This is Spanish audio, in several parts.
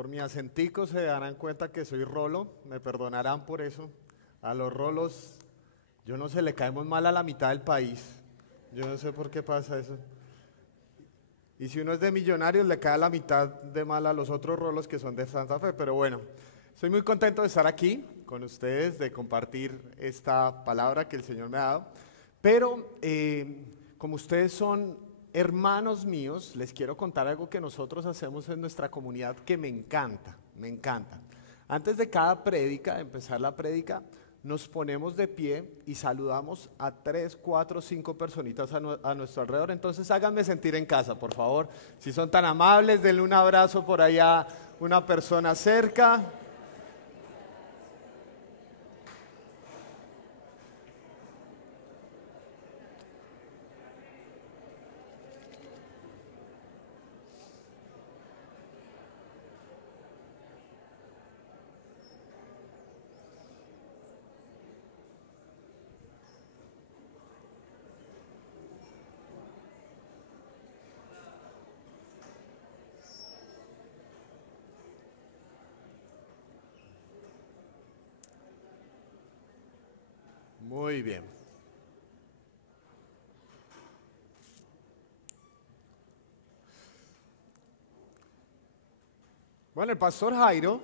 Por mi acentico se darán cuenta que soy rolo, me perdonarán por eso. A los rolos, yo no sé, le caemos mal a la mitad del país. Yo no sé por qué pasa eso. Y si uno es de Millonarios, le cae a la mitad de mal a los otros rolos que son de Santa Fe. Pero bueno, estoy muy contento de estar aquí con ustedes, de compartir esta palabra que el Señor me ha dado. Pero como ustedes son hermanos míos, les quiero contar algo que nosotros hacemos en nuestra comunidad que me encanta, me encanta. Antes de cada prédica, de empezar la prédica, nos ponemos de pie y saludamos a 3, 4, 5 personitas a nuestro alrededor. Entonces háganme sentir en casa, por favor. Si son tan amables, denle un abrazo por allá a una persona cerca. Muy bien. Bueno, el pastor Jairo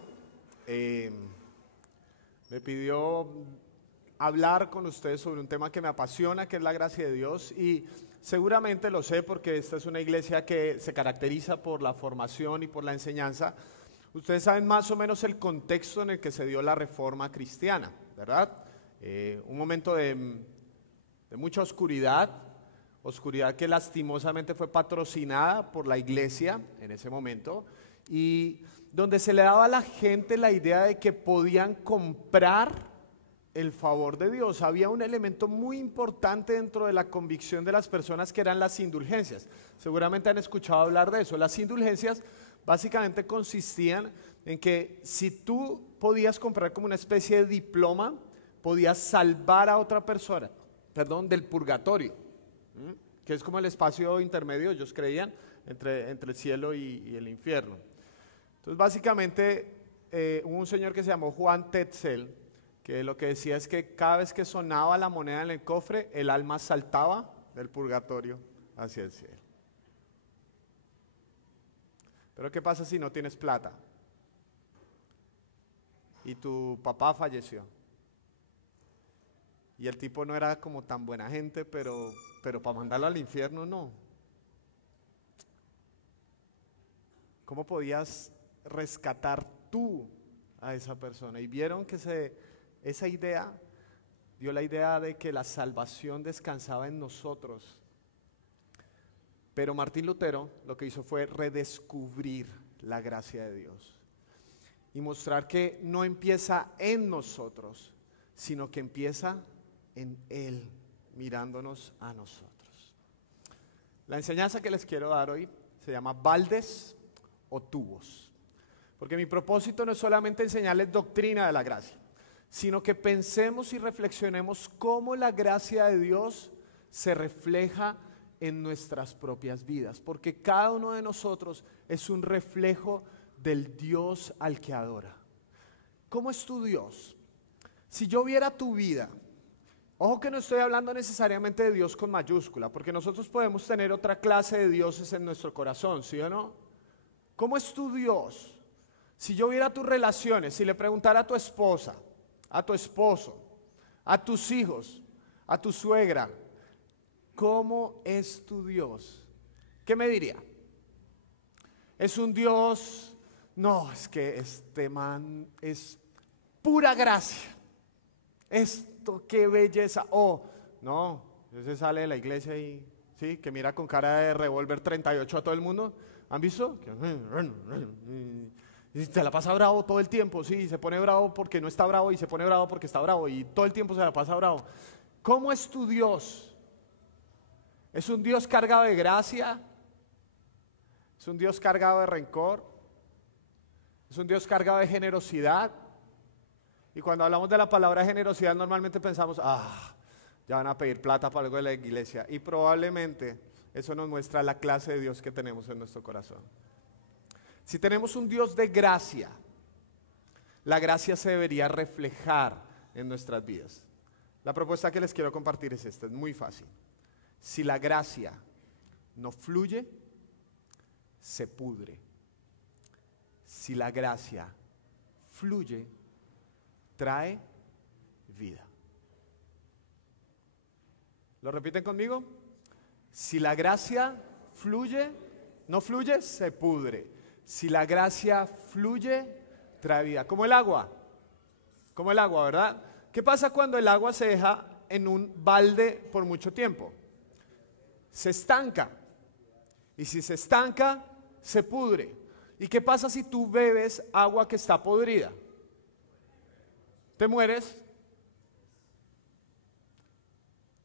me pidió hablar con ustedes sobre un tema que me apasiona, que es la gracia de Dios, y seguramente lo sé porque esta es una iglesia que se caracteriza por la formación y por la enseñanza. Ustedes saben más o menos el contexto en el que se dio la reforma cristiana, ¿verdad? Un momento de mucha oscuridad, oscuridad que lastimosamente fue patrocinada por la iglesia en ese momento, y donde se le daba a la gente la idea de que podían comprar el favor de Dios. Había un elemento muy importante dentro de la convicción de las personas que eran las indulgencias. Seguramente han escuchado hablar de eso. Las indulgencias básicamente consistían en que si tú podías comprar como una especie de diploma, podías salvar a otra persona, del purgatorio, que es como el espacio intermedio, ellos creían, entre el cielo y el infierno. Entonces básicamente hubo un señor que se llamó Juan Tetzel, que lo que decía es que cada vez que sonaba la moneda en el cofre, el alma saltaba del purgatorio hacia el cielo. Pero ¿qué pasa si no tienes plata? Y tu papá falleció. Y el tipo no era como tan buena gente, pero para mandarlo al infierno no. ¿Cómo podías rescatar tú a esa persona? Y vieron que esa idea dio la idea de que la salvación descansaba en nosotros. Pero Martín Lutero lo que hizo fue redescubrir la gracia de Dios y mostrar que no empieza en nosotros, sino que empieza en Él, mirándonos a nosotros. La enseñanza que les quiero dar hoy se llama baldes o tubos, porque mi propósito no es solamente enseñarles doctrina de la gracia, sino que pensemos y reflexionemos cómo la gracia de Dios se refleja en nuestras propias vidas, porque cada uno de nosotros es un reflejo del Dios al que adora. ¿Cómo es tu Dios? Si yo viera tu vida, ojo que no estoy hablando necesariamente de Dios con mayúscula, porque nosotros podemos tener otra clase de dioses en nuestro corazón, ¿sí o no? ¿Cómo es tu Dios? Si yo viera tus relaciones, si le preguntara a tu esposa, a tu esposo, a tus hijos, a tu suegra, ¿cómo es tu Dios? ¿Qué me diría? ¿Es un Dios? No, es que este man es pura gracia. Qué belleza. No, ese sale de la iglesia y sí, que mira con cara de revólver 38 a todo el mundo. ¿Han visto? Y se la pasa bravo todo el tiempo, sí, se pone bravo porque no está bravo y se pone bravo porque está bravo y todo el tiempo se la pasa bravo. ¿Cómo es tu Dios? ¿Es un Dios cargado de gracia? ¿Es un Dios cargado de rencor? ¿Es un Dios cargado de generosidad? Y cuando hablamos de la palabra generosidad normalmente pensamos, ya van a pedir plata para algo de la iglesia. Y probablemente eso nos muestra la clase de Dios que tenemos en nuestro corazón. Si tenemos un Dios de gracia, la gracia se debería reflejar en nuestras vidas. La propuesta que les quiero compartir es esta, es muy fácil. Si la gracia no fluye, se pudre. Si la gracia fluye, trae vida. ¿Lo repiten conmigo? Si la gracia fluye, no fluye, se pudre. Si la gracia fluye, trae vida. Como el agua, ¿verdad? ¿Qué pasa cuando el agua se deja en un balde por mucho tiempo? Se estanca. Y si se estanca, se pudre. ¿Y qué pasa si tú bebes agua que está podrida? ¿Te mueres?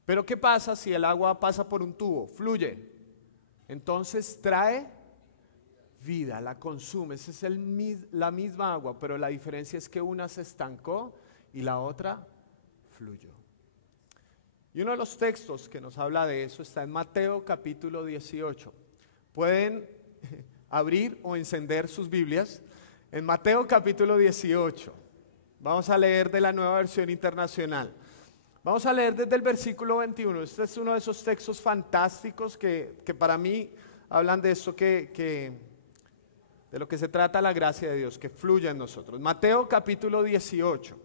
Pero ¿qué pasa si el agua pasa por un tubo? Fluye. Entonces trae vida, la consumes. Es la misma agua, pero la diferencia es que una se estancó y la otra fluyó. Y uno de los textos que nos habla de eso está en Mateo capítulo 18. Pueden abrir o encender sus Biblias en Mateo capítulo 18. Vamos a leer de la Nueva Versión Internacional. Vamos a leer desde el versículo 21. Este es uno de esos textos fantásticos que para mí hablan de eso de lo que se trata la gracia de Dios, que fluya en nosotros. Mateo capítulo 18,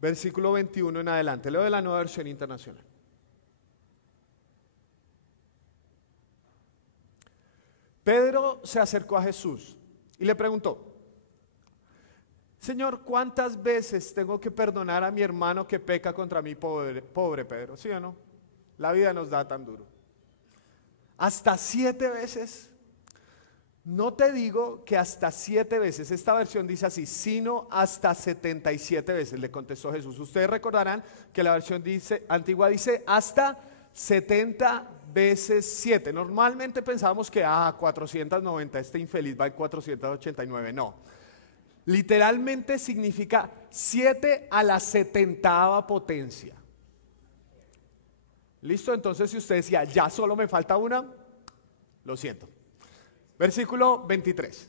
versículo 21 en adelante. Leo de la Nueva Versión Internacional. Pedro se acercó a Jesús y le preguntó: Señor, ¿cuántas veces tengo que perdonar a mi hermano que peca contra mí? Pobre Pedro, ¿sí o no? La vida nos da tan duro. ¿Hasta 7 veces? No te digo que hasta 7 veces, esta versión dice así, sino hasta 77 veces, le contestó Jesús. Ustedes recordarán que la versión antigua dice hasta 70 veces 7. Normalmente pensábamos que 490, este infeliz va en 489, no. Literalmente significa 7 a la 70ª potencia. ¿Listo? Entonces si usted decía, ya solo me falta una, lo siento. Versículo 23.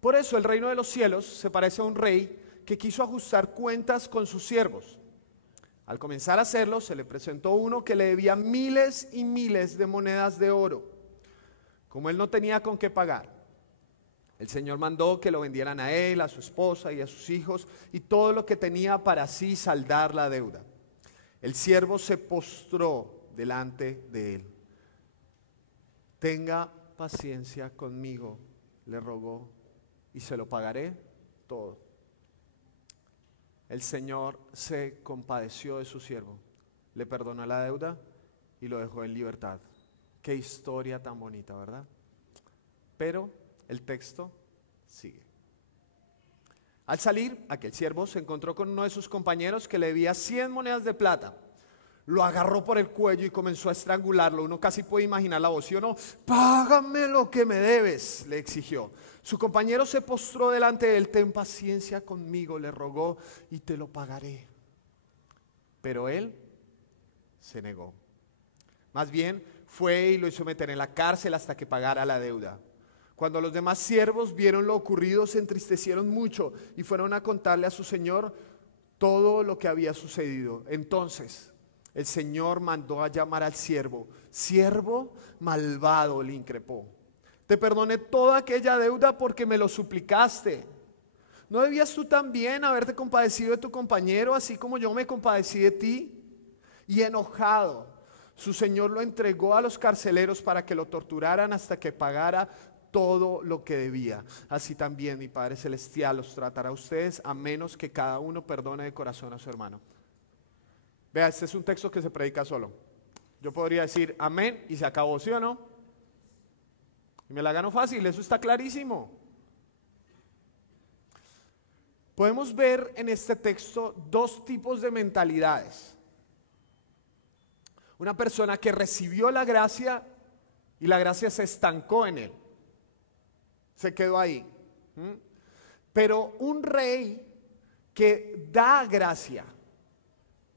Por eso el reino de los cielos se parece a un rey que quiso ajustar cuentas con sus siervos. Al comenzar a hacerlo, se le presentó uno que le debía miles y miles de monedas de oro. Como él no tenía con qué pagar, el Señor mandó que lo vendieran a él, a su esposa y a sus hijos y todo lo que tenía para así saldar la deuda. El siervo se postró delante de él. Tenga paciencia conmigo, le rogó, y se lo pagaré todo. El Señor se compadeció de su siervo, le perdonó la deuda y lo dejó en libertad. Qué historia tan bonita, ¿verdad? Pero el texto sigue. Al salir, aquel siervo se encontró con uno de sus compañeros que le debía 100 monedas de plata. Lo agarró por el cuello y comenzó a estrangularlo. Uno casi puede imaginar la voz, ¿sí o no? Págame lo que me debes, le exigió. Su compañero se postró delante de él. Ten paciencia conmigo, le rogó, y te lo pagaré. Pero él se negó. Más bien fue y lo hizo meter en la cárcel hasta que pagara la deuda. Cuando los demás siervos vieron lo ocurrido, se entristecieron mucho y fueron a contarle a su señor todo lo que había sucedido. Entonces el Señor mandó a llamar al siervo. Siervo malvado, le increpó. Te perdoné toda aquella deuda porque me lo suplicaste. ¿No debías tú también haberte compadecido de tu compañero, así como yo me compadecí de ti? Y enojado, su señor lo entregó a los carceleros para que lo torturaran hasta que pagara todo lo que debía. Así también mi Padre Celestial los tratará a ustedes, a menos que cada uno perdone de corazón a su hermano. Vea, este es un texto que se predica solo. Yo podría decir amén y se acabó, ¿sí o no? Y me la gano fácil, eso está clarísimo. Podemos ver en este texto 2 tipos de mentalidades. Una persona que recibió la gracia y la gracia se estancó en él. Se quedó ahí. Pero un rey que da gracia,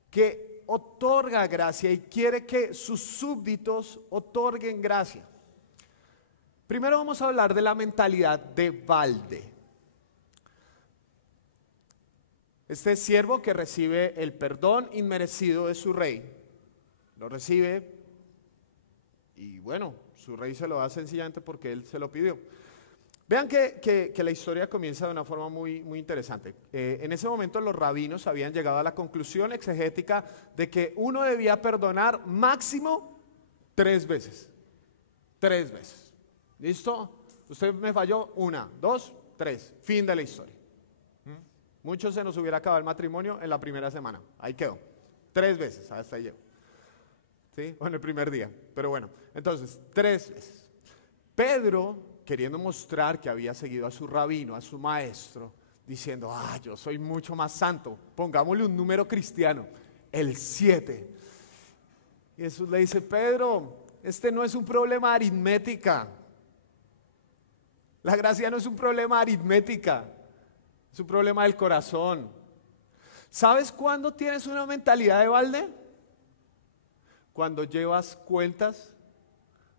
que otorga gracia y quiere que sus súbditos otorguen gracia. Primero vamos a hablar de la mentalidad de balde. Este siervo que recibe el perdón inmerecido de su rey, lo recibe y bueno, su rey se lo da sencillamente porque él se lo pidió. Vean que la historia comienza de una forma muy interesante. En ese momento los rabinos habían llegado a la conclusión exegética de que uno debía perdonar máximo 3 veces. 3 veces. ¿Listo? Usted me falló 1, 2, 3. Fin de la historia. Muchos se nos hubiera acabado el matrimonio en la primera semana. Ahí quedó. 3 veces, hasta ahí llegó. ¿Sí? O en el primer día. Pero bueno, entonces, 3 veces. Pedro, queriendo mostrar que había seguido a su rabino, a su maestro, diciendo, yo soy mucho más santo. Pongámosle un número cristiano, el 7. Y Jesús le dice, Pedro, este no es un problema de aritmética. La gracia no es un problema de aritmética. Es un problema del corazón. ¿Sabes cuándo tienes una mentalidad de balde? Cuando llevas cuentas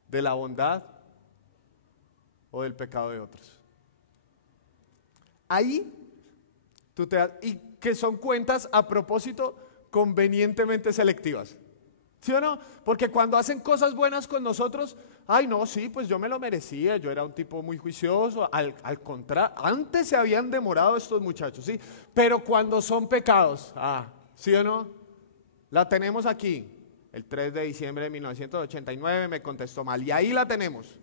de la bondad o del pecado de otros. Ahí tú te das, y que son cuentas a propósito convenientemente selectivas. ¿Sí o no? Porque cuando hacen cosas buenas con nosotros, no, sí, pues yo me lo merecía, yo era un tipo muy juicioso, al contrario, antes se habían demorado estos muchachos, ¿sí? Pero cuando son pecados, ¿sí o no? La tenemos aquí, el 3 de diciembre de 1989 me contestó mal, y ahí la tenemos,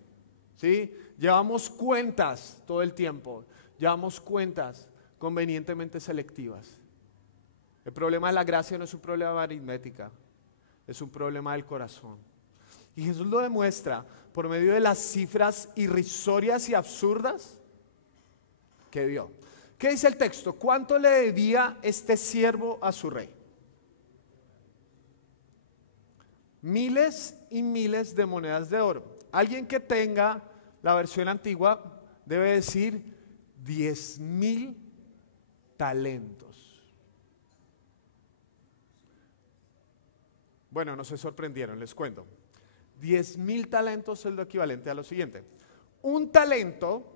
¿sí? Llevamos cuentas todo el tiempo, llevamos cuentas convenientemente selectivas. El problema de la gracia no es un problema de aritmética. Es un problema del corazón. Y Jesús lo demuestra por medio de las cifras irrisorias y absurdas que dio. ¿Qué dice el texto? ¿Cuánto le debía este siervo a su rey? Miles y miles de monedas de oro. Alguien que tenga la versión antigua debe decir 10,000 talentos. Bueno, no se sorprendieron, les cuento. 10,000 talentos es lo equivalente a lo siguiente. Un talento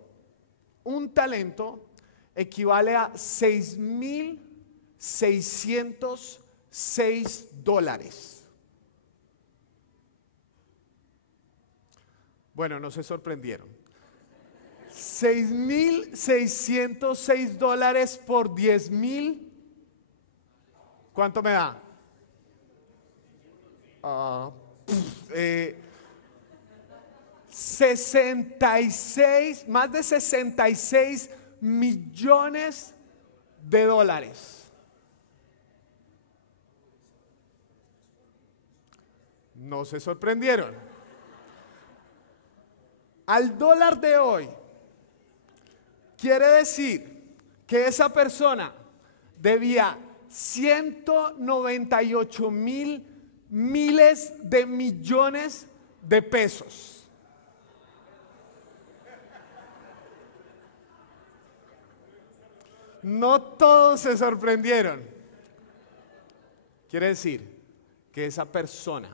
equivale a $6,606. Bueno, no se sorprendieron. $6,606 por 10,000. ¿Cuánto me da? Más de 66 millones de dólares. No se sorprendieron. Al dólar de hoy, quiere decir que esa persona debía 198,000 miles de millones de pesos. No todos se sorprendieron. Quiere decir que esa persona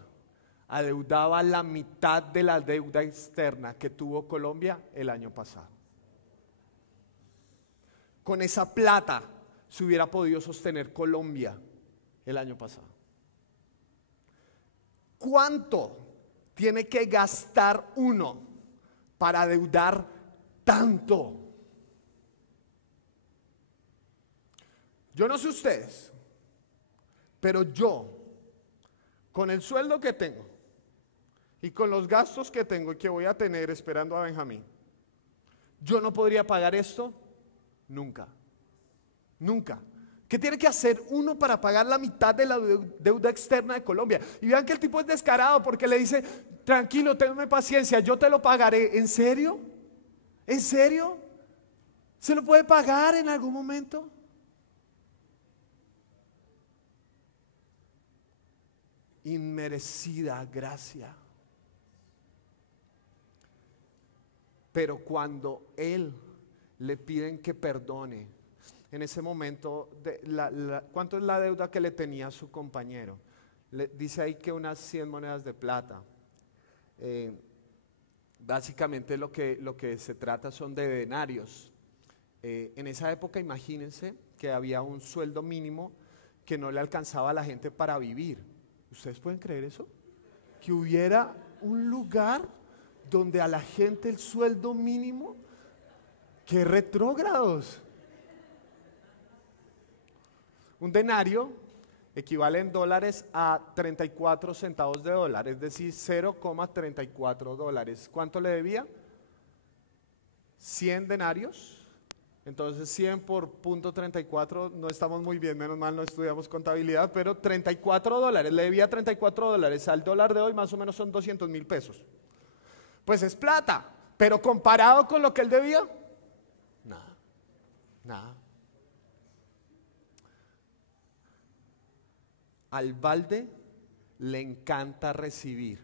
adeudaba la mitad de la deuda externa que tuvo Colombia el año pasado. Con esa plata se hubiera podido sostener Colombia el año pasado. ¿Cuánto tiene que gastar uno para adeudar tanto? Yo no sé ustedes, pero yo, con el sueldo que tengo y con los gastos que tengo y que voy a tener esperando a Benjamín, yo no podría pagar esto nunca. Nunca. ¿Qué tiene que hacer uno para pagar la mitad de la deuda externa de Colombia? Y vean que el tipo es descarado porque le dice, tranquilo, tenme paciencia, yo te lo pagaré. ¿En serio? ¿En serio? ¿Se lo puede pagar en algún momento? Inmerecida gracia. Pero cuando él le piden que perdone, en ese momento, ¿cuánto es la deuda que le tenía a su compañero? Dice ahí que unas 100 monedas de plata. Básicamente lo que se trata son de denarios. En esa época imagínense que había un sueldo mínimo que no le alcanzaba a la gente para vivir. ¿Ustedes pueden creer eso? Que hubiera un lugar donde a la gente el sueldo mínimo, ¡qué retrógrados! Un denario equivale en dólares a 34 centavos de dólar, es decir, 0,34 dólares. ¿Cuánto le debía? 100 denarios. Entonces 100 por punto 34, no estamos muy bien, menos mal no estudiamos contabilidad, pero 34 dólares, le debía 34 dólares, al dólar de hoy más o menos son 200,000 pesos. Pues es plata, pero comparado con lo que él debía, nada, nada. Al balde le encanta recibir,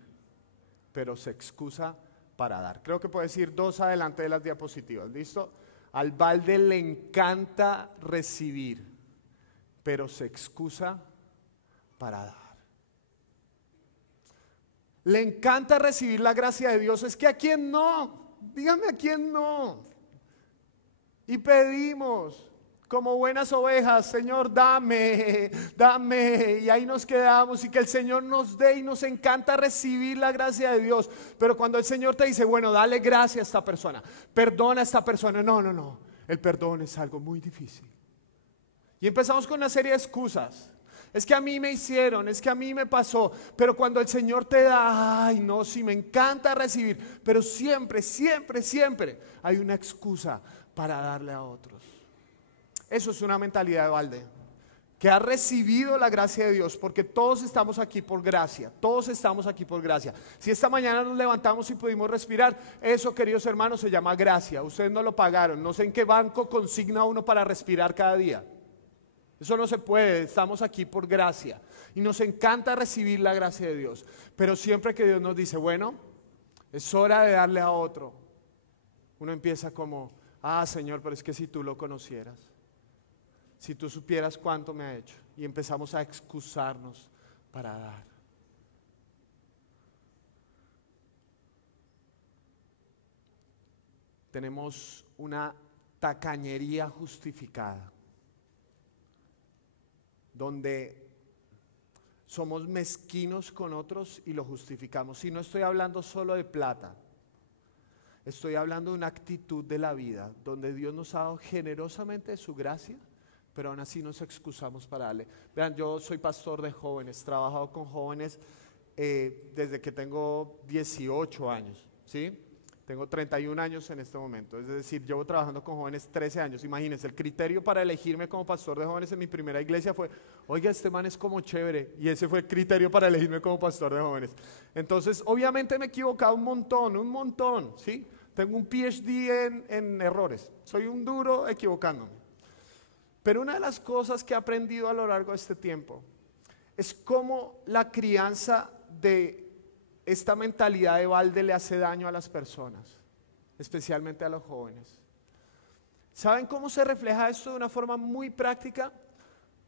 pero se excusa para dar. Creo que puedes ir 2 adelante de las diapositivas, ¿listo? Al balde le encanta recibir, pero se excusa para dar. Le encanta recibir la gracia de Dios. Es que ¿a quién no? Dígame a quién no. Y pedimos como buenas ovejas, Señor, dame, dame, y ahí nos quedamos, y que el Señor nos dé, y nos encanta recibir la gracia de Dios. Pero cuando el Señor te dice, bueno, dale gracia a esta persona, perdona a esta persona, no, el perdón es algo muy difícil. Y empezamos con una serie de excusas. Es que a mí me hicieron, es que a mí me pasó, pero cuando el Señor te da, ay no, sí me encanta recibir, pero siempre hay una excusa para darle a otros. Eso es una mentalidad de balde, que ha recibido la gracia de Dios, porque todos estamos aquí por gracia, todos estamos aquí por gracia. Si esta mañana nos levantamos y pudimos respirar, eso, queridos hermanos, se llama gracia. Ustedes no lo pagaron, no sé en qué banco consigna uno para respirar cada día. Eso no se puede, estamos aquí por gracia. Y nos encanta recibir la gracia de Dios, pero siempre que Dios nos dice, bueno, es hora de darle a otro, uno empieza como, Señor, pero es que si tú lo conocieras, si tú supieras cuánto me ha hecho, y empezamos a excusarnos para dar. Tenemos una tacañería justificada, donde somos mezquinos con otros y lo justificamos. Y no estoy hablando solo de plata, estoy hablando de una actitud de la vida, donde Dios nos ha dado generosamente su gracia, pero aún así nos excusamos para darle. Vean, yo soy pastor de jóvenes, he trabajado con jóvenes desde que tengo 18 años, ¿sí? Tengo 31 años en este momento, es decir, llevo trabajando con jóvenes 13 años. Imagínense, el criterio para elegirme como pastor de jóvenes en mi primera iglesia fue, oiga, este man es como chévere, y ese fue el criterio para elegirme como pastor de jóvenes. Entonces, obviamente me he equivocado un montón, ¿sí? Tengo un PhD en errores, soy un duro equivocándome. Pero una de las cosas que he aprendido a lo largo de este tiempo es cómo la crianza de esta mentalidad de balde le hace daño a las personas, especialmente a los jóvenes. ¿Saben cómo se refleja esto de una forma muy práctica?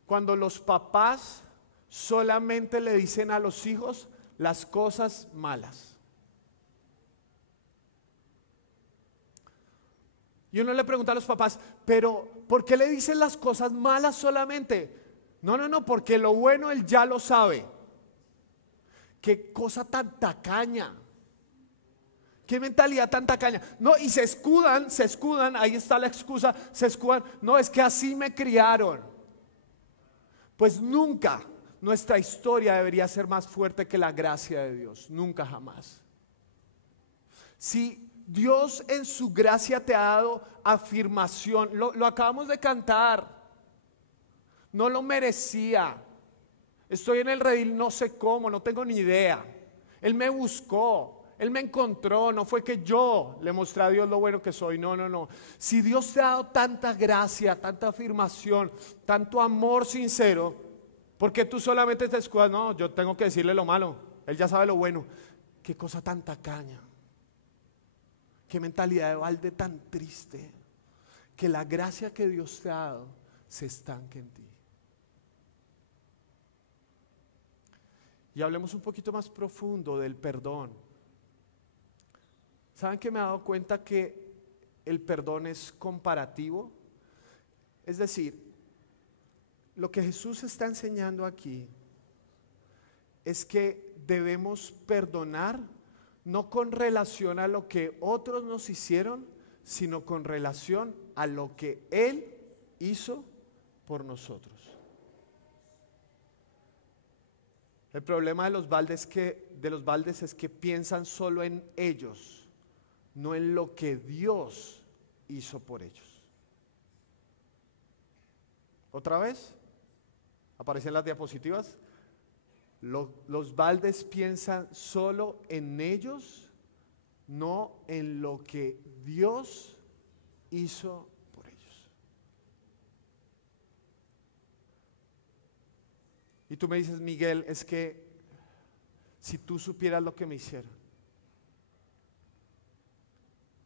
Cuando los papás solamente le dicen a los hijos las cosas malas. Y uno le pregunta a los papás, pero ¿por qué le dicen las cosas malas solamente? No, porque lo bueno él ya lo sabe. Qué cosa tan tacaña. Qué mentalidad tan tacaña. No, y se escudan, ahí está la excusa, se escudan. No, es que así me criaron. Pues nunca nuestra historia debería ser más fuerte que la gracia de Dios. Nunca, jamás. Si Dios en su gracia te ha dado afirmación, lo acabamos de cantar, no lo merecía, estoy en el redil no sé cómo, no tengo ni idea, Él me buscó, Él me encontró, no fue que yo le mostré a Dios lo bueno que soy, no, si Dios te ha dado tanta gracia, tanta afirmación, tanto amor sincero, ¿por qué tú solamente te escudas? No, yo tengo que decirle lo malo, Él ya sabe lo bueno. Qué cosa tan tacaña. Qué mentalidad de balde tan triste, que la gracia que Dios te ha dado se estanque en ti. Y hablemos un poquito más profundo del perdón. ¿Saben que me he dado cuenta que el perdón es comparativo? Es decir, lo que Jesús está enseñando aquí es que debemos perdonar no con relación a lo que otros nos hicieron, sino con relación a lo que Él hizo por nosotros. El problema de los baldes es que piensan solo en ellos, no en lo que Dios hizo por ellos. ¿Otra vez? ¿Aparecen las diapositivas? Los baldes piensan solo en ellos, no en lo que Dios hizo por ellos. Y tú me dices, Miguel, es que si tú supieras lo que me hicieron,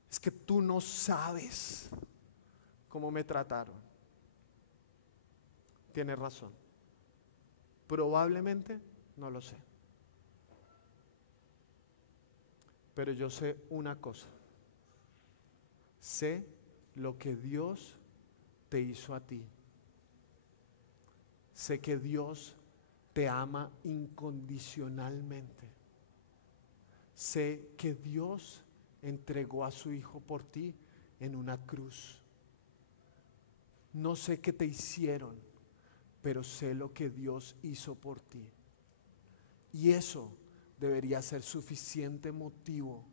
es que tú no sabes cómo me trataron. Tienes razón. Probablemente no lo sé. Pero yo sé una cosa. Sé lo que Dios te hizo a ti. Sé que Dios te ama incondicionalmente. Sé que Dios entregó a su Hijo por ti en una cruz. No sé qué te hicieron, pero sé lo que Dios hizo por ti. Y eso debería ser suficiente motivo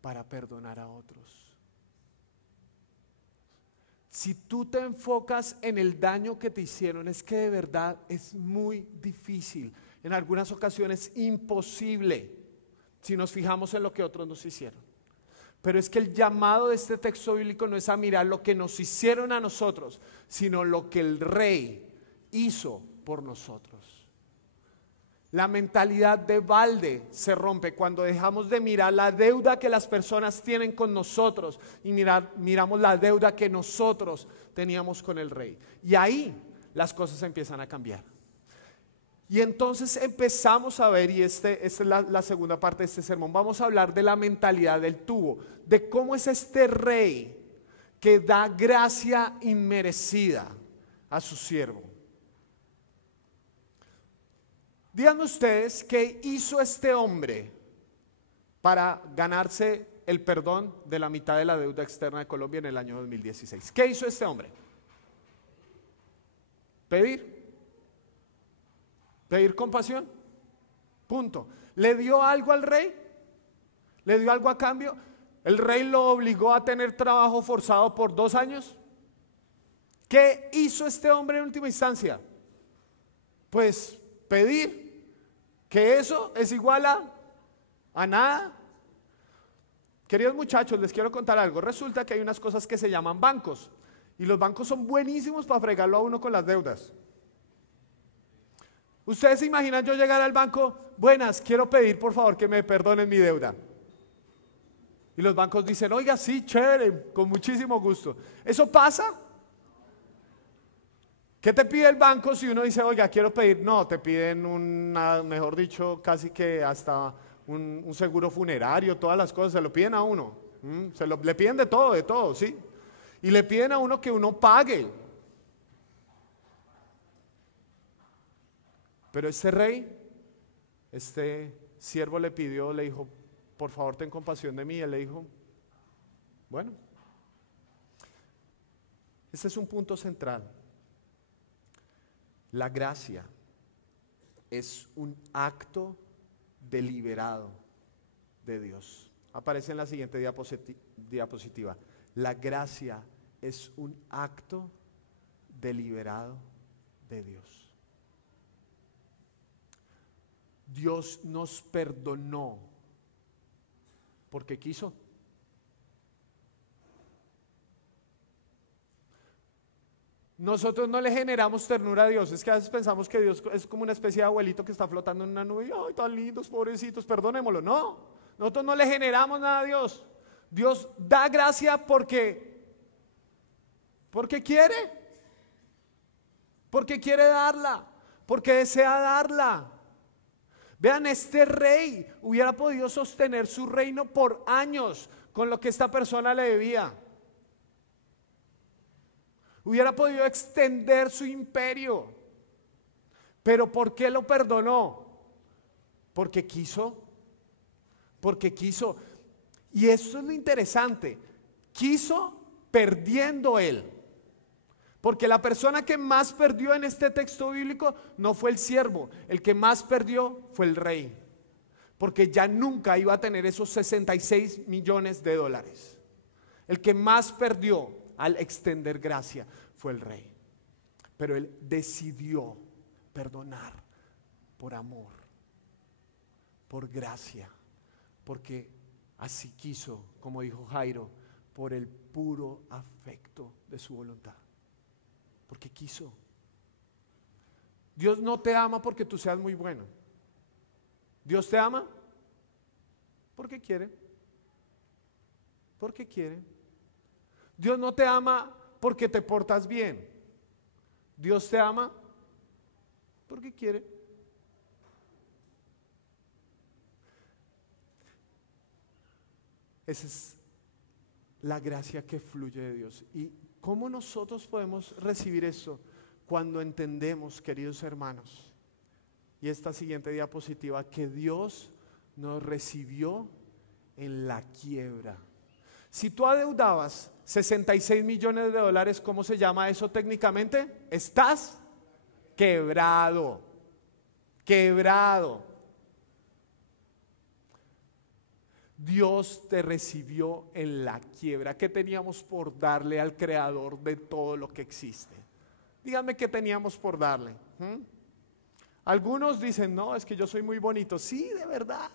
para perdonar a otros. Si tú te enfocas en el daño que te hicieron, es que de verdad es muy difícil, en algunas ocasiones imposible, si nos fijamos en lo que otros nos hicieron. Pero es que el llamado de este texto bíblico no es a mirar lo que nos hicieron a nosotros, sino lo que el Rey hizo por nosotros. La mentalidad de balde se rompe cuando dejamos de mirar la deuda que las personas tienen con nosotros y miramos la deuda que nosotros teníamos con el Rey. Y ahí las cosas empiezan a cambiar. Y entonces empezamos a ver, y esta es la segunda parte de este sermón, vamos a hablar de la mentalidad del tubo, de cómo es este Rey que da gracia inmerecida a su siervo. Díganme ustedes qué hizo este hombre para ganarse el perdón de la mitad de la deuda externa de Colombia en el año 2016. ¿Qué hizo este hombre? Pedir compasión. Punto. ¿Le dio algo al rey? ¿Le dio algo a cambio? ¿El rey lo obligó a tener trabajo forzado por 2 años? ¿Qué hizo este hombre en última instancia? Pues pedir. ¿Que eso es igual a nada? Queridos muchachos, les quiero contar algo. Resulta que hay unas cosas que se llaman bancos. Y los bancos son buenísimos para fregarlo a uno con las deudas. Ustedes se imaginan yo llegar al banco, buenas, quiero pedir por favor que me perdonen mi deuda. Y los bancos dicen, oiga, sí, chévere, con muchísimo gusto. ¿Eso pasa? ¿Qué te pide el banco si uno dice, oiga, quiero pedir? No, te piden mejor dicho, casi que hasta un seguro funerario, todas las cosas, se lo piden a uno. Le piden de todo, ¿sí? Y le piden a uno que uno pague. Pero este rey, este siervo le dijo, por favor ten compasión de mí. Y él le dijo, bueno, este es un punto central. La gracia es un acto deliberado de Dios. Aparece en la siguiente diapositiva. La gracia es un acto deliberado de Dios. Dios nos perdonó porque quiso. Nosotros no le generamos ternura a Dios. Es que a veces pensamos que Dios es como una especie de abuelito que está flotando en una nube. Ay, tan lindos, pobrecitos, perdonémoslo. No, nosotros no le generamos nada a Dios. Dios da gracia porque quiere. Porque quiere darla. Porque desea darla. Vean, este rey hubiera podido sostener su reino por años con lo que esta persona le debía. Hubiera podido extender su imperio. Pero ¿por qué lo perdonó? Porque quiso. Porque quiso. Y eso es lo interesante. Quiso perdiendo él. Porque la persona que más perdió en este texto bíblico no fue el siervo, el que más perdió fue el rey. Porque ya nunca iba a tener esos 66 millones de dólares. El que más perdió al extender gracia fue el rey. Pero él decidió perdonar por amor, por gracia, porque así quiso, como dijo Jairo, por el puro afecto de su voluntad. Porque quiso. Dios no te ama porque tú seas muy bueno. Dios te ama porque quiere. Porque quiere. Dios no te ama porque te portas bien. Dios te ama porque quiere. Esa es la gracia que fluye de Dios. ¿Y cómo nosotros podemos recibir eso? Cuando entendemos, queridos hermanos, y esta siguiente diapositiva, que Dios nos recibió en la quiebra. Si tú adeudabas 66 millones de dólares, ¿cómo se llama eso técnicamente? Estás quebrado. Quebrado. Dios te recibió en la quiebra. ¿Qué teníamos por darle al creador de todo lo que existe? Díganme qué teníamos por darle. Algunos dicen, no, es que yo soy muy bonito. Sí, de verdad.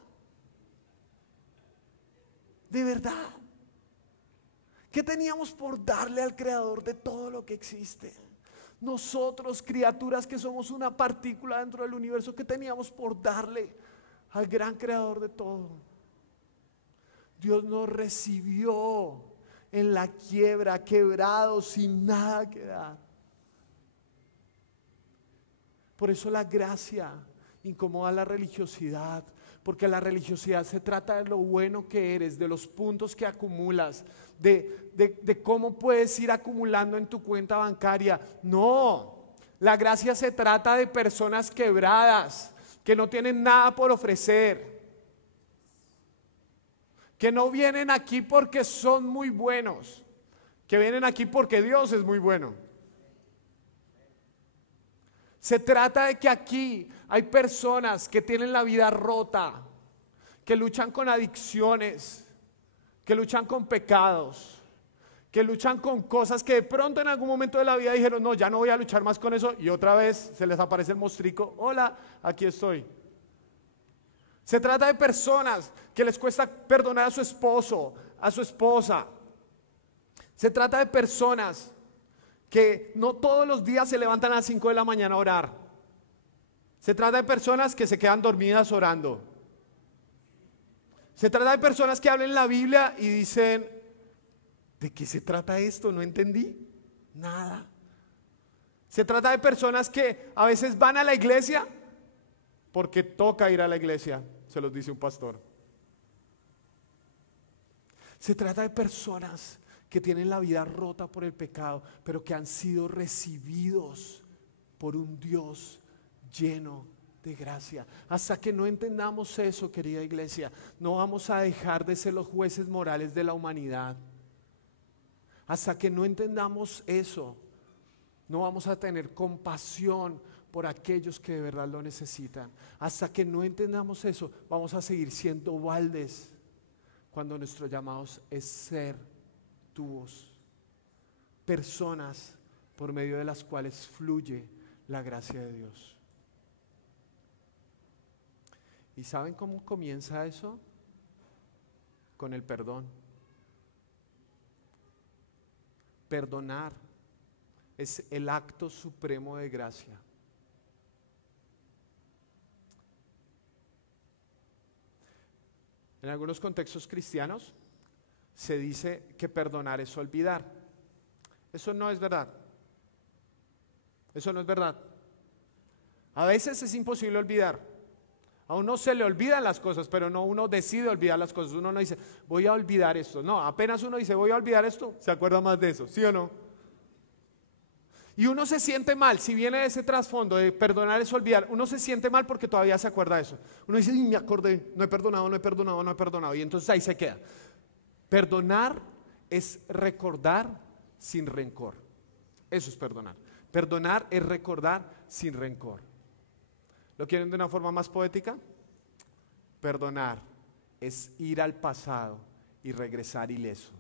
De verdad. ¿Qué teníamos por darle al creador de todo lo que existe? Nosotros, criaturas que somos una partícula dentro del universo, ¿qué teníamos por darle al gran creador de todo? Dios nos recibió en la quiebra, quebrados, sin nada que dar. Por eso la gracia incomoda la religiosidad, porque la religiosidad se trata de lo bueno que eres, de los puntos que acumulas, de cómo puedes ir acumulando en tu cuenta bancaria. No, la gracia se trata de personas quebradas, que no tienen nada por ofrecer, que no vienen aquí porque son muy buenos, que vienen aquí porque Dios es muy bueno. Se trata de que aquí hay personas que tienen la vida rota, que luchan con adicciones, que luchan con pecados, que luchan con cosas que de pronto en algún momento de la vida dijeron, no, ya no voy a luchar más con eso, y otra vez se les aparece el mostrico, hola, aquí estoy. Se trata de personas que les cuesta perdonar a su esposo, a su esposa. Se trata de personas que no todos los días se levantan a las 5 de la mañana a orar. Se trata de personas que se quedan dormidas orando. Se trata de personas que hablan la Biblia y dicen, ¿de qué se trata esto? No entendí nada. Se trata de personas que a veces van a la iglesia porque toca ir a la iglesia, se los dice un pastor. Se trata de personas que tienen la vida rota por el pecado, pero que han sido recibidos por un Dios lleno de gracia. Hasta que no entendamos eso, querida iglesia, no vamos a dejar de ser los jueces morales de la humanidad. Hasta que no entendamos eso, no vamos a tener compasión por aquellos que de verdad lo necesitan. Hasta que no entendamos eso, vamos a seguir siendo baldes, cuando nuestro llamado es ser tubos, personas por medio de las cuales fluye la gracia de Dios. ¿Y saben cómo comienza eso? Con el perdón. Perdonar es el acto supremo de gracia. En algunos contextos cristianos se dice que perdonar es olvidar. Eso no es verdad. Eso no es verdad. A veces es imposible olvidar. A uno se le olvidan las cosas, pero no uno decide olvidar las cosas. Uno no dice, voy a olvidar esto. No, apenas uno dice, voy a olvidar esto, se acuerda más de eso, ¿sí o no? Y uno se siente mal, si viene de ese trasfondo de perdonar es olvidar, uno se siente mal porque todavía se acuerda de eso. Uno dice, me acordé, no he perdonado, no he perdonado, no he perdonado. Y entonces ahí se queda. Perdonar es recordar sin rencor. Eso es perdonar. Perdonar es recordar sin rencor. ¿Lo quieren de una forma más poética? Perdonar es ir al pasado y regresar ileso.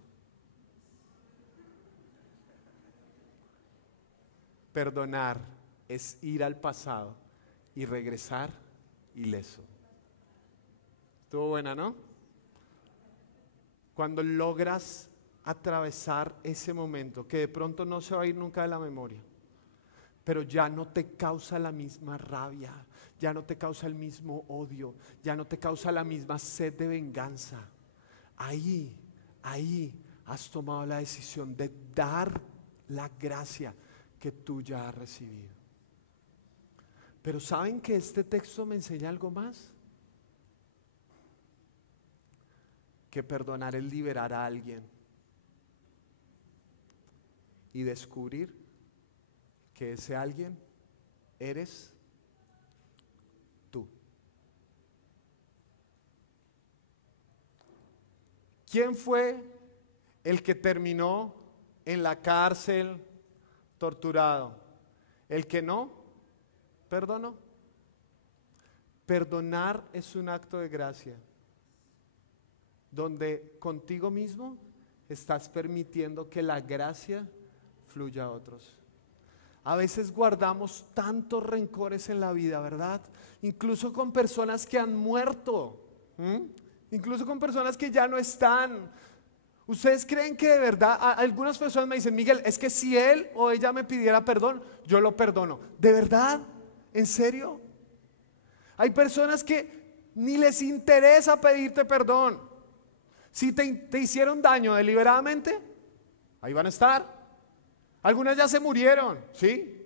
Perdonar es ir al pasado y regresar ileso. Estuvo buena, ¿no? Cuando logras atravesar ese momento que de pronto no se va a ir nunca de la memoria, pero ya no te causa la misma rabia, ya no te causa el mismo odio, ya no te causa la misma sed de venganza. Ahí has tomado la decisión de dar la gracia que tú ya has recibido. Pero ¿saben que este texto me enseña algo más? Que perdonar es liberar a alguien y descubrir que ese alguien eres tú. ¿Quién fue el que terminó en la cárcel torturado? El que no perdonó. Perdonar es un acto de gracia, donde contigo mismo estás permitiendo que la gracia fluya a otros. A veces guardamos tantos rencores en la vida, ¿verdad? Incluso con personas que han muerto, incluso con personas que ya no están. ¿Ustedes creen que de verdad? Algunas personas me dicen, Miguel, es que si él o ella me pidiera perdón, yo lo perdono. ¿De verdad? ¿En serio? Hay personas que ni les interesa pedirte perdón. Si te hicieron daño deliberadamente, ahí van a estar. Algunas ya se murieron, ¿sí?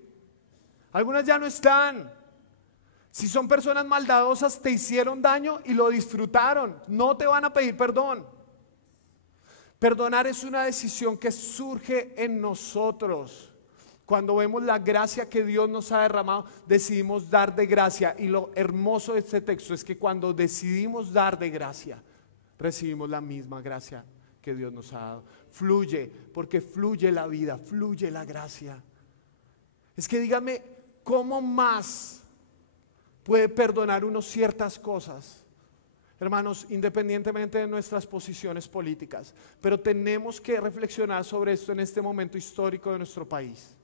Algunas ya no están. Si son personas maldadosas, te hicieron daño y lo disfrutaron, no te van a pedir perdón. Perdonar es una decisión que surge en nosotros. Cuando vemos la gracia que Dios nos ha derramado, decidimos dar de gracia. Y lo hermoso de este texto es que cuando decidimos dar de gracia, recibimos la misma gracia que Dios nos ha dado. Fluye, porque fluye la vida, fluye la gracia. Es que dígame, ¿cómo más puede perdonar uno ciertas cosas? Hermanos, independientemente de nuestras posiciones políticas, pero tenemos que reflexionar sobre esto en este momento histórico de nuestro país.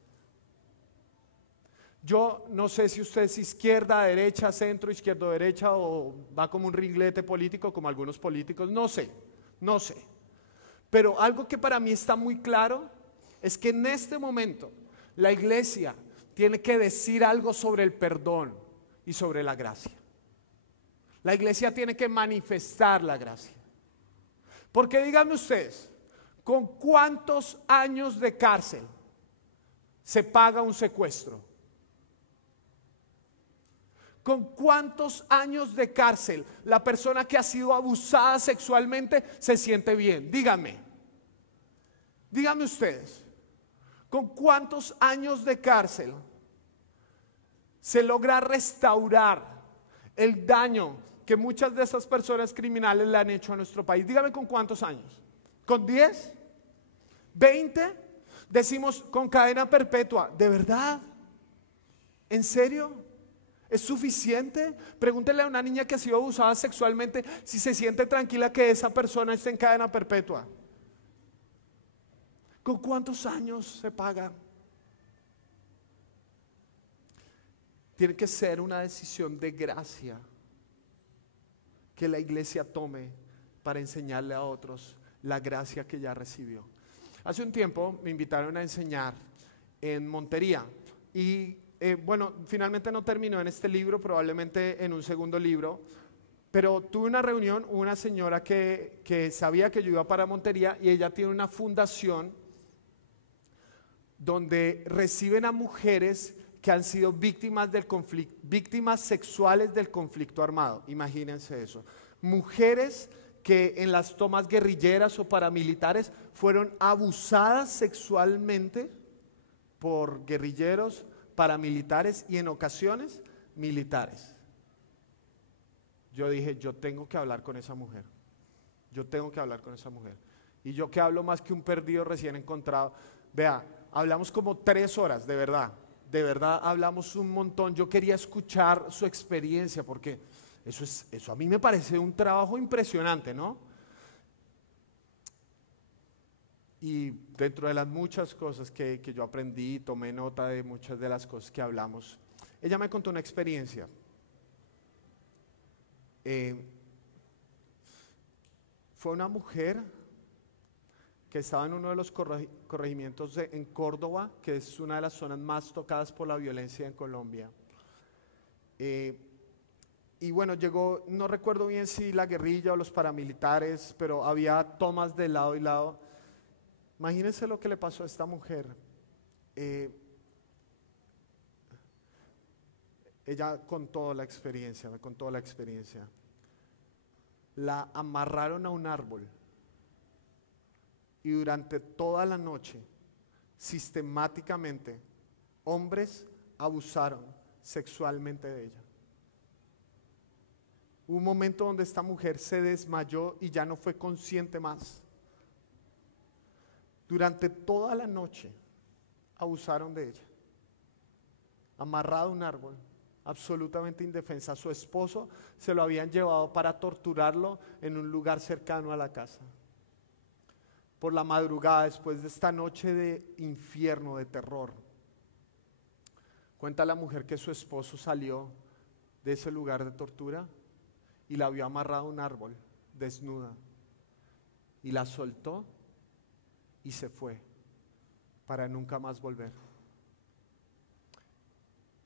Yo no sé si usted es izquierda, derecha, centro, izquierdo, derecha o va como un ringlete político como algunos políticos, no sé. Pero algo que para mí está muy claro es que en este momento la iglesia tiene que decir algo sobre el perdón y sobre la gracia. La iglesia tiene que manifestar la gracia. Porque díganme ustedes, ¿con cuántos años de cárcel se paga un secuestro? ¿Con cuántos años de cárcel la persona que ha sido abusada sexualmente se siente bien? Díganme ustedes, ¿con cuántos años de cárcel se logra restaurar el daño que muchas de esas personas criminales le han hecho a nuestro país? Dígame, ¿con cuántos años? ¿Con 10? ¿20? Decimos con cadena perpetua. ¿De verdad? ¿En serio? ¿Es suficiente? Pregúntele a una niña que ha sido abusada sexualmente si se siente tranquila que esa persona esté en cadena perpetua. ¿Con cuántos años se paga? Tiene que ser una decisión de gracia que la iglesia tome para enseñarle a otros la gracia que ya recibió. Hace un tiempo me invitaron a enseñar en Montería y bueno, finalmente no terminó en este libro, probablemente en un segundo libro, pero tuve una reunión, una señora que sabía que yo iba para Montería y ella tiene una fundación donde reciben a mujeres que han sido víctimas del conflicto, víctimas sexuales del conflicto armado. Imagínense eso. Mujeres que en las tomas guerrilleras o paramilitares fueron abusadas sexualmente por guerrilleros, paramilitares y en ocasiones militares. Yo dije, yo tengo que hablar con esa mujer. Yo tengo que hablar con esa mujer. Y yo que hablo más que un perdido recién encontrado. Vea, hablamos como 3 horas, de verdad hablamos un montón. Yo quería escuchar su experiencia porque eso a mí me parece un trabajo impresionante, ¿no? Y dentro de las muchas cosas que yo aprendí, tomé nota de muchas de las cosas que hablamos, ella me contó una experiencia. Fue una mujer que estaba en uno de los corregimientos en Córdoba, que es una de las zonas más tocadas por la violencia en Colombia. Y bueno, llegó, no recuerdo bien si la guerrilla o los paramilitares, pero había tomas de lado y lado. Imagínense lo que le pasó a esta mujer. Ella contó la experiencia, me contó la experiencia. La amarraron a un árbol y durante toda la noche, sistemáticamente, hombres abusaron sexualmente de ella. Hubo un momento donde esta mujer se desmayó y ya no fue consciente más. Durante toda la noche abusaron de ella. Amarrada a un árbol, absolutamente indefensa. Su esposo se lo habían llevado para torturarlo en un lugar cercano a la casa. Por la madrugada, después de esta noche de infierno, de terror, cuenta la mujer que su esposo salió de ese lugar de tortura y la vio amarrada a un árbol, desnuda, y la soltó y se fue para nunca más volver.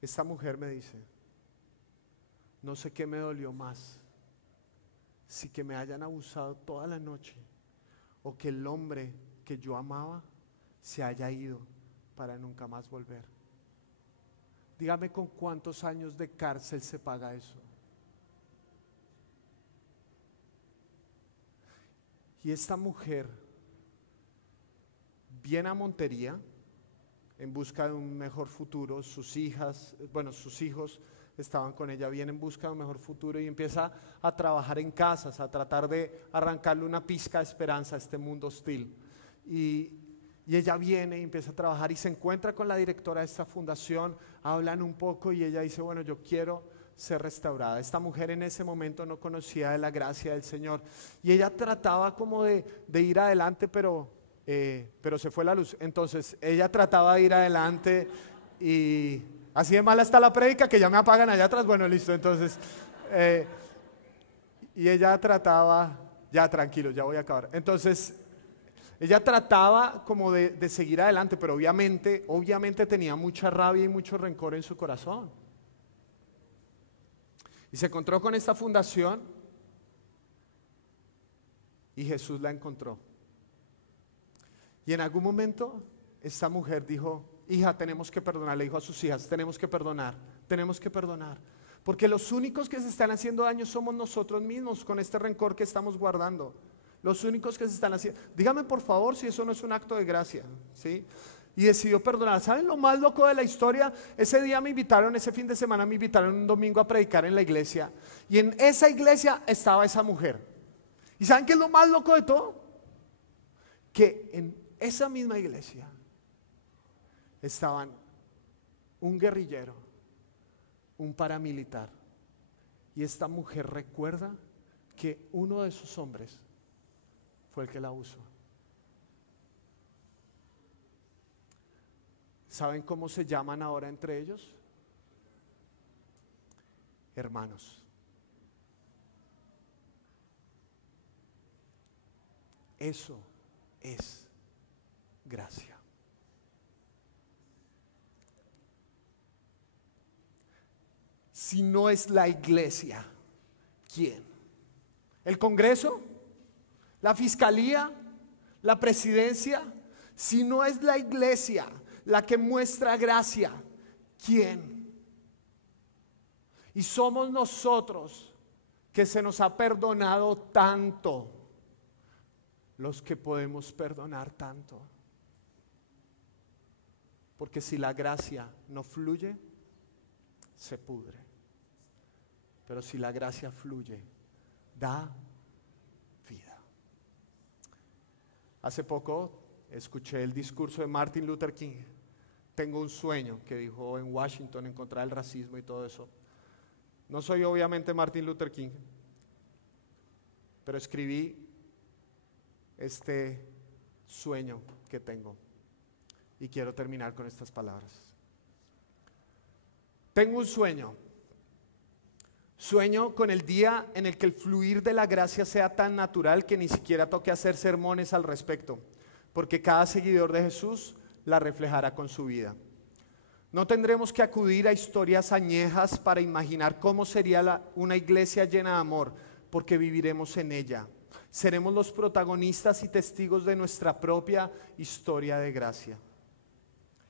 Esta mujer me dice, no sé qué me dolió más, si que me hayan abusado toda la noche o que el hombre que yo amaba se haya ido para nunca más volver. Dígame con cuántos años de cárcel se paga eso. Y esta mujer viene a Montería en busca de un mejor futuro. Sus hijos estaban con ella, viene en busca de un mejor futuro y empieza a trabajar en casas, a tratar de arrancarle una pizca de esperanza a este mundo hostil. Y ella viene y empieza a trabajar y se encuentra con la directora de esta fundación, hablan un poco y ella dice, bueno, yo quiero ser restaurada. Esta mujer en ese momento no conocía de la gracia del Señor y ella trataba como de ir adelante, pero se fue la luz. Entonces ella trataba de ir adelante y así de mala está la prédica que ya me apagan allá atrás. Bueno, listo, entonces y ella trataba, ya tranquilo, ya voy a acabar. Entonces ella trataba como de seguir adelante, pero obviamente tenía mucha rabia y mucho rencor en su corazón. Y se encontró con esta fundación y Jesús la encontró. Y en algún momento esta mujer dijo, hija, tenemos que perdonar. Le dijo a sus hijas, tenemos que perdonar. Porque los únicos que se están haciendo daño somos nosotros mismos con este rencor que estamos guardando. Los únicos que se están haciendo. Dígame por favor si eso no es un acto de gracia, ¿sí? Y decidió perdonar. ¿Saben lo más loco de la historia? Ese fin de semana me invitaron un domingo a predicar en la iglesia. Y en esa iglesia estaba esa mujer. ¿Y saben qué es lo más loco de todo? Que en esa misma iglesia estaban un guerrillero, un paramilitar. Y esta mujer recuerda que uno de esos hombres fue el que la abusó. ¿Saben cómo se llaman ahora entre ellos? Hermanos. Eso es gracia. Si no es la iglesia, ¿quién? ¿El Congreso? ¿La Fiscalía? ¿La Presidencia? Si no es la iglesia la que muestra gracia, ¿quién? Y somos nosotros que se nos ha perdonado tanto, los que podemos perdonar tanto. Porque si la gracia no fluye, se pudre. Pero si la gracia fluye, da vida. Hace poco escuché el discurso de Martin Luther King. Tengo un sueño, que dijo en Washington, en contra del racismo y todo eso. No soy obviamente Martin Luther King, pero escribí este sueño que tengo y quiero terminar con estas palabras. Tengo un sueño. Sueño con el día en el que el fluir de la gracia sea tan natural que ni siquiera toque hacer sermones al respecto, porque cada seguidor de Jesús la reflejará con su vida. No tendremos que acudir a historias añejas para imaginar cómo sería una iglesia llena de amor, porque viviremos en ella. Seremos los protagonistas y testigos de nuestra propia historia de gracia.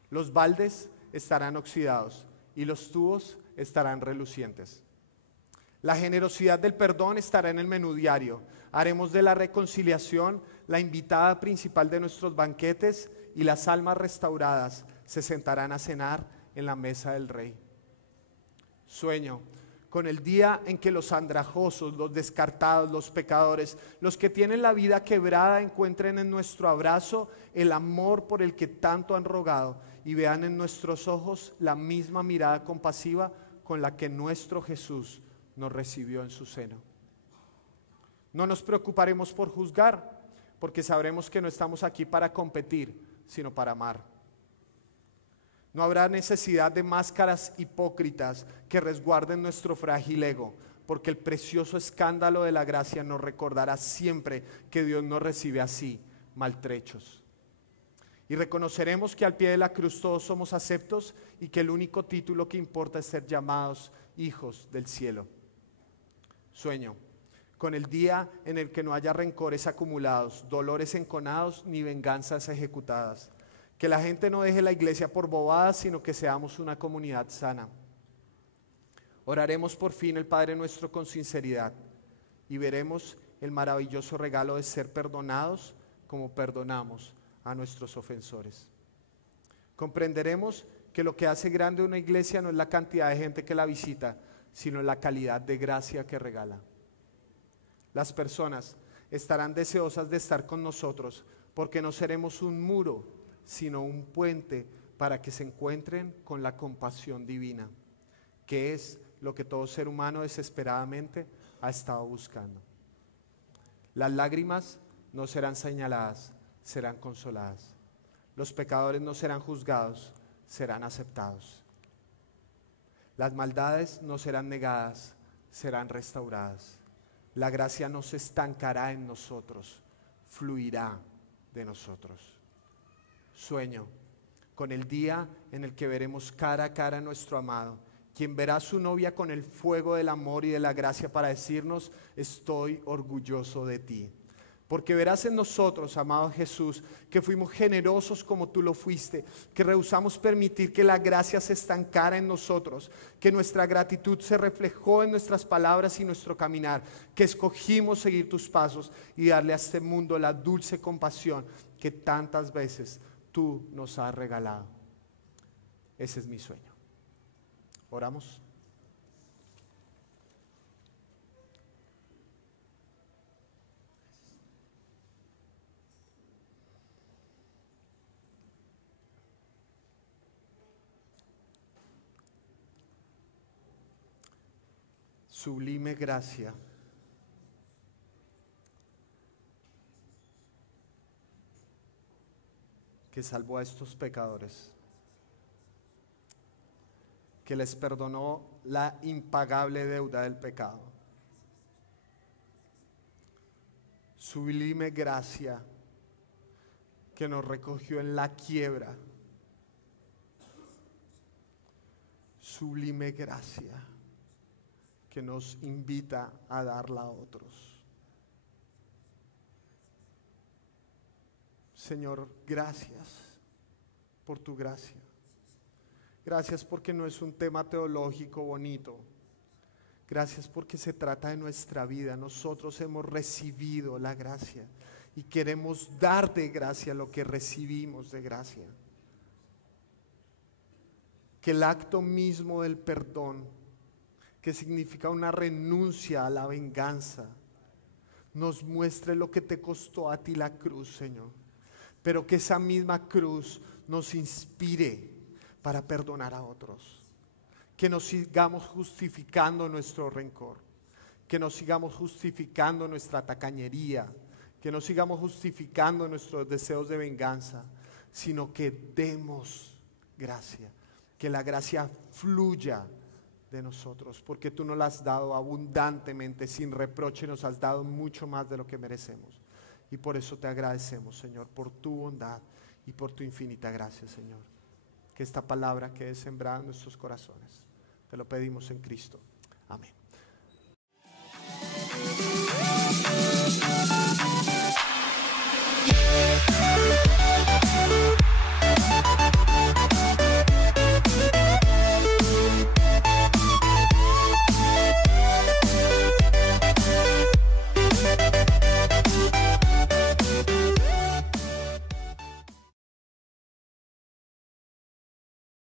Los baldes estarán oxidados y los tubos estarán relucientes. La generosidad del perdón estará en el menú diario. Haremos de la reconciliación la invitada principal de nuestros banquetes y las almas restauradas se sentarán a cenar en la mesa del Rey. Sueño con el día en que los andrajosos, los descartados, los pecadores, los que tienen la vida quebrada encuentren en nuestro abrazo el amor por el que tanto han rogado y vean en nuestros ojos la misma mirada compasiva con la que nuestro Jesús nos recibió en su seno. No nos preocuparemos por juzgar, porque sabremos que no estamos aquí para competir, sino para amar. No habrá necesidad de máscaras hipócritas que resguarden nuestro frágil ego, porque el precioso escándalo de la gracia nos recordará siempre que Dios nos recibe así, maltrechos. Y reconoceremos que al pie de la cruz todos somos aceptos y que el único título que importa es ser llamados hijos del cielo. Sueño con el día en el que no haya rencores acumulados, dolores enconados ni venganzas ejecutadas. Que la gente no deje la iglesia por bobadas, sino que seamos una comunidad sana. Oraremos por fin el Padre Nuestro con sinceridad y veremos el maravilloso regalo de ser perdonados como perdonamos a nuestros ofensores. Comprenderemos que lo que hace grande una iglesia no es la cantidad de gente que la visita, sino la calidad de gracia que regala. Las personas estarán deseosas de estar con nosotros porque no seremos un muro, sino un puente para que se encuentren con la compasión divina, que es lo que todo ser humano desesperadamente ha estado buscando. Las lágrimas no serán señaladas, serán consoladas. Los pecadores no serán juzgados, serán aceptados. Las maldades no serán negadas, serán restauradas. La gracia no se estancará en nosotros, fluirá de nosotros. Sueño con el día en el que veremos cara a cara a nuestro amado, quien verá a su novia con el fuego del amor y de la gracia para decirnos: estoy orgulloso de ti. Porque verás en nosotros, amado Jesús, que fuimos generosos como tú lo fuiste, que rehusamos permitir que la gracia se estancara en nosotros, que nuestra gratitud se reflejó en nuestras palabras y nuestro caminar, que escogimos seguir tus pasos y darle a este mundo la dulce compasión que tantas veces tú nos has regalado. Ese es mi sueño. Oramos. Sublime gracia. Que salvó a estos pecadores, que les perdonó la impagable deuda del pecado. Sublime gracia que nos recogió en la quiebra. Sublime gracia que nos invita a darla a otros. Señor, gracias por tu gracia. Gracias porque no es un tema teológico bonito. Gracias porque se trata de nuestra vida. Nosotros hemos recibido la gracia y queremos dar de gracia lo que recibimos de gracia. Que el acto mismo del perdón, que significa una renuncia a la venganza, nos muestre lo que te costó a ti la cruz, Señor. Pero que esa misma cruz nos inspire para perdonar a otros. Que nos sigamos justificando nuestro rencor, que nos sigamos justificando nuestra tacañería, que no sigamos justificando nuestros deseos de venganza, sino que demos gracia, que la gracia fluya de nosotros, porque tú nos la has dado abundantemente, sin reproche, nos has dado mucho más de lo que merecemos. Y por eso te agradecemos, Señor, por tu bondad y por tu infinita gracia, Señor. Que esta palabra quede sembrada en nuestros corazones. Te lo pedimos en Cristo. Amén.